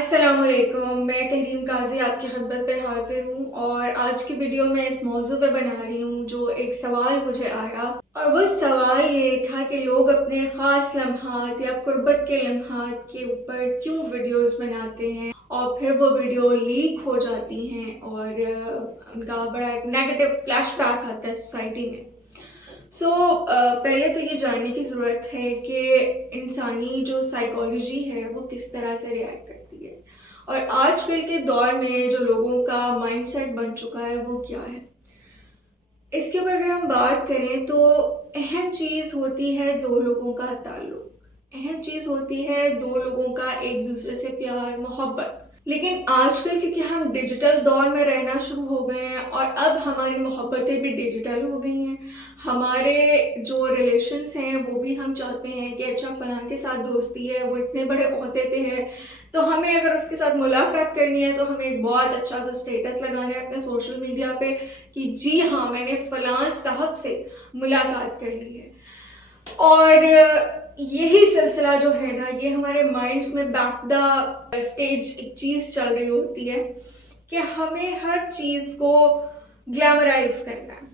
السلام علیکم، میں تحریم قاضی آپ کی خدمت پہ حاضر ہوں اور آج کی ویڈیو میں اس موضوع پہ بنا رہی ہوں جو ایک سوال مجھے آیا، اور وہ سوال یہ تھا کہ لوگ اپنے خاص لمحات یا قربت کے لمحات کے اوپر کیوں ویڈیوز بناتے ہیں اور پھر وہ ویڈیو لیک ہو جاتی ہیں اور ان کا بڑا ایک نیگیٹو فلیش بیک آتا ہے سوسائٹی میں۔ پہلے تو یہ جاننے کی ضرورت ہے کہ انسانی جو سائیکالوجی ہے وہ کس طرح سے ریئیکٹ کرتی ہے، اور آج کل کے دور میں جو لوگوں کا مائنڈ سیٹ بن چکا ہے وہ کیا ہے۔ اس کے اوپر اگر ہم بات کریں تو اہم چیز ہوتی ہے دو لوگوں کا تعلق، اہم چیز ہوتی ہے دو لوگوں کا ایک دوسرے سے پیار محبت۔ لیکن آج کل کیونکہ ہم ڈیجیٹل دور میں رہنا شروع ہو گئے ہیں اور اب ہماری محبتیں بھی ڈیجیٹل ہو گئی ہیں، ہمارے جو ریلیشنس ہیں وہ بھی ہم چاہتے ہیں کہ اچھا فلاں کے ساتھ دوستی ہے، وہ اتنے بڑے عہدے پہ ہے، تو ہمیں اگر اس کے ساتھ ملاقات کرنی ہے تو ہمیں ایک بہت اچھا سا اسٹیٹس لگانا ہے اپنے سوشل میڈیا پہ کہ جی ہاں میں نے فلاں صاحب سے ملاقات کر لی ہے۔ اور یہی سلسلہ جو ہے نا، یہ ہمارے مائنڈس میں بیک دا اسٹیج ایک چیز چل رہی ہوتی ہے کہ ہمیں ہر چیز کو گلیمرائز کرنا ہے۔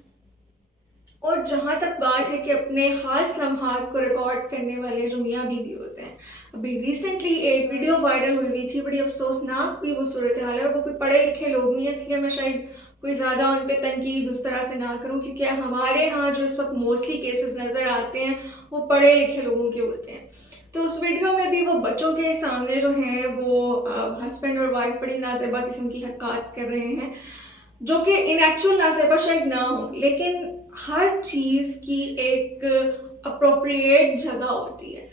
اور جہاں تک بات ہے کہ اپنے خاص لمحات کو ریکارڈ کرنے والے جو میاں بیوی ہوتے ہیں، ابھی ریسنٹلی ایک ویڈیو وائرل ہوئی تھی، بڑی افسوسناک بھی وہ صورتحال ہے، وہ کوئی پڑھے لکھے لوگ نہیں ہیں، اس لیے میں شاید کوئی زیادہ ان پہ تنقید اس طرح سے نہ کروں، کیونکہ ہمارے ہاں جو اس وقت موسٹلی کیسز نظر آتے ہیں وہ پڑھے لکھے لوگوں کے ہوتے ہیں۔ تو اس ویڈیو میں بھی وہ بچوں کے سامنے جو ہیں وہ ہسبینڈ اور وائف بڑی نازیبا قسم کی حرکات کر رہے ہیں، جو کہ ان ایکچوئل نازیبا شاید نہ ہو، لیکن ہر چیز کی ایک اپروپریٹ جگہ ہوتی ہے،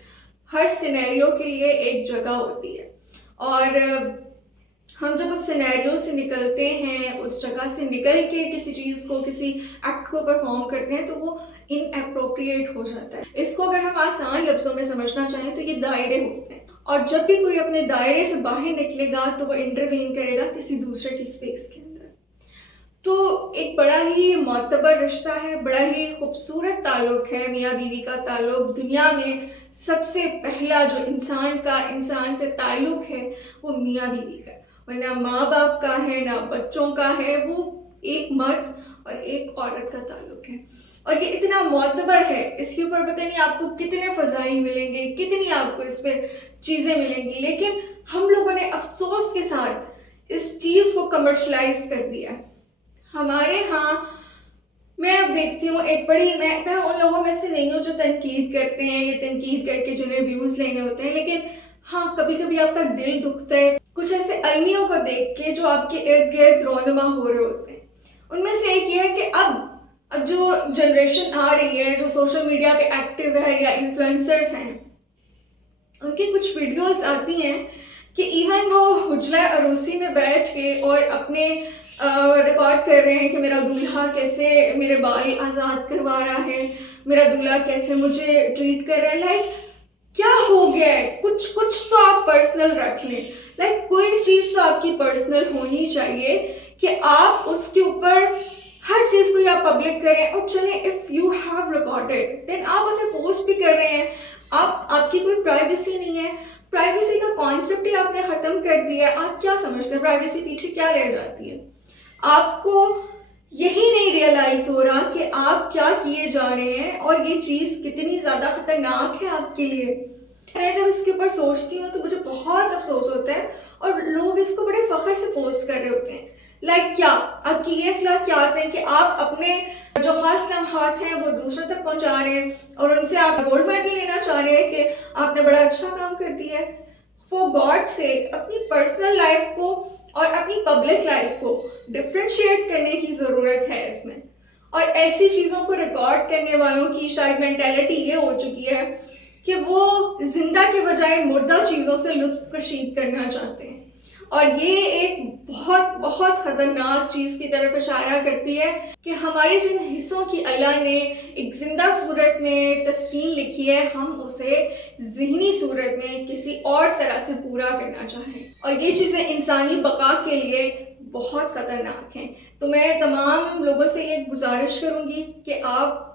ہر سینیریو کے لیے ایک جگہ ہوتی ہے، اور ہم جب اس سینیریو سے نکلتے ہیں، اس جگہ سے نکل کے کسی چیز کو، کسی ایکٹ کو پرفارم کرتے ہیں تو وہ ان اپروپریٹ ہو جاتا ہے۔ اس کو اگر ہم آسان لفظوں میں سمجھنا چاہیں تو یہ دائرے ہوتے ہیں، اور جب بھی کوئی اپنے دائرے سے باہر نکلے گا تو وہ انٹروین کرے گا کسی دوسرے کی اسپیس کے اندر۔ تو ایک بڑا ہی معتبر رشتہ ہے، بڑا ہی خوبصورت تعلق ہے میاں بیوی کا تعلق۔ دنیا میں سب سے پہلا جو انسان کا انسان سے تعلق ہے وہ میاں بیوی کا، اور نہ ماں باپ کا ہے نہ بچوں کا ہے، وہ ایک مرد اور ایک عورت کا تعلق ہے، اور یہ اتنا معتبر ہے، اس کے اوپر پتہ نہیں آپ کو کتنے فضائل ملیں گے، کتنی آپ کو اس پہ چیزیں ملیں گی، لیکن ہم لوگوں نے افسوس کے ساتھ اس چیز کو کمرشلائز کر دیا۔ ہمارے ہاں میں اب دیکھتی ہوں ایک بڑی، میں ان لوگوں میں سے نہیں ہوں جو تنقید کرتے ہیں یا تنقید کر کے جنہیں ویوز لینے ہوتے ہیں، لیکن ہاں کبھی کبھی آپ کا دل دکھتا ہے کچھ ایسے المیوں کو دیکھ کے جو آپ کے ارد گرد رونما ہو رہے ہوتے ہیں۔ ان میں سے ایک یہ ہے کہ اب جو جنریشن آ رہی ہے جو سوشل میڈیا پہ ایکٹیو ہے یا انفلوئنسرز ہیں، ان کی کچھ ویڈیوز آتی ہیں کہ ایون وہ حجرہ عروسی میں بیٹھ کے اور اپنے ریکارڈ کر رہے ہیں کہ میرا دولہا کیسے میرے بال آزاد کروا رہا ہے، میرا دولہا کیسے مجھے ٹریٹ کر رہا ہے۔ لائک کیا ہو گیا ہے؟ کچھ تو آپ پرسنل رکھ لیں، لائک کوئی چیز تو آپ کی پرسنل ہونی چاہیے کہ آپ اس کے اوپر ہر چیز کو یا پبلک کریں، اور چلیں اف یو ہیو ریکارڈیڈ دین آپ اسے پوسٹ بھی کر رہے ہیں، آپ کی کوئی پرائیویسی نہیں ہے، پرائیویسی کا کانسیپٹ ہی آپ نے ختم کر دیا ہے۔ آپ کیا سمجھتے ہیں پرائیویسی پیچھے کیا رہ جاتی ہے؟ آپ کو یہی نہیں ریئلائز ہو رہا کہ آپ کیا کیے جا رہے ہیں اور یہ چیز کتنی زیادہ خطرناک ہے آپ کے لیے۔ میں جب اس کے اوپر سوچتی ہوں تو مجھے بہت افسوس ہوتا ہے، اور لوگ اس کو بڑے فخر سے پوسٹ کر رہے ہوتے ہیں۔ لائک کیا آپ کی یہ اخلاقیات ہیں کہ آپ اپنے جو خاص لمحات ہیں وہ دوسروں تک پہنچا رہے ہیں اور ان سے آپ گولڈ میڈل لینا چاہ رہے ہیں کہ آپ نے بڑا اچھا کام کر دیا ہے۔ فور گاڈ سیک اپنی پرسنل لائف کو اور اپنی پبلک لائف کو ڈفرینشیٹ کرنے کی ضرورت ہے اس میں، اور ایسی چیزوں کو ریکارڈ کرنے والوں کی شاید مینٹیلٹی یہ ہو چکی ہے کہ وہ زندہ کے بجائے مردہ چیزوں سے لطف کشید کرنا چاہتے ہیں، اور یہ ایک بہت بہت خطرناک چیز کی طرف اشارہ کرتی ہے کہ ہمارے جن حصوں کی اللہ نے ایک زندہ صورت میں تسکین لکھی ہے، ہم اسے ذہنی صورت میں کسی اور طرح سے پورا کرنا چاہیں، اور یہ چیزیں انسانی بقا کے لیے بہت خطرناک ہیں۔ تو میں تمام لوگوں سے یہ گزارش کروں گی کہ آپ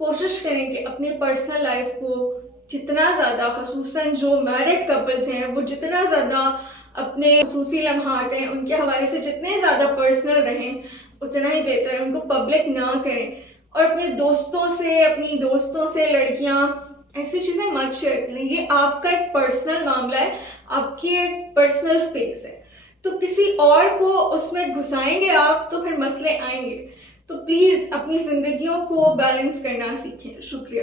کوشش کریں کہ اپنی پرسنل لائف کو جتنا زیادہ، خصوصاً جو میرڈ کپلز ہیں، وہ جتنا زیادہ اپنے خصوصی لمحات ہیں ان کے حوالے سے جتنے زیادہ پرسنل رہیں اتنا ہی بہتر ہے. ان کو پبلک نہ کریں. اور اپنے دوستوں سے اپنی دوستوں سے لڑکیاں ایسی چیزیں مت شیئر کریں. یہ آپ کا ایک پرسنل معاملہ ہے, آپ کی ایک پرسنل اسپیس ہے, تو کسی اور کو اس میں گھسائیں گے آپ تو پھر مسئلے آئیں گے. تو پلیز اپنی زندگیوں کو بیلنس کرنا سیکھیں. شکریہ.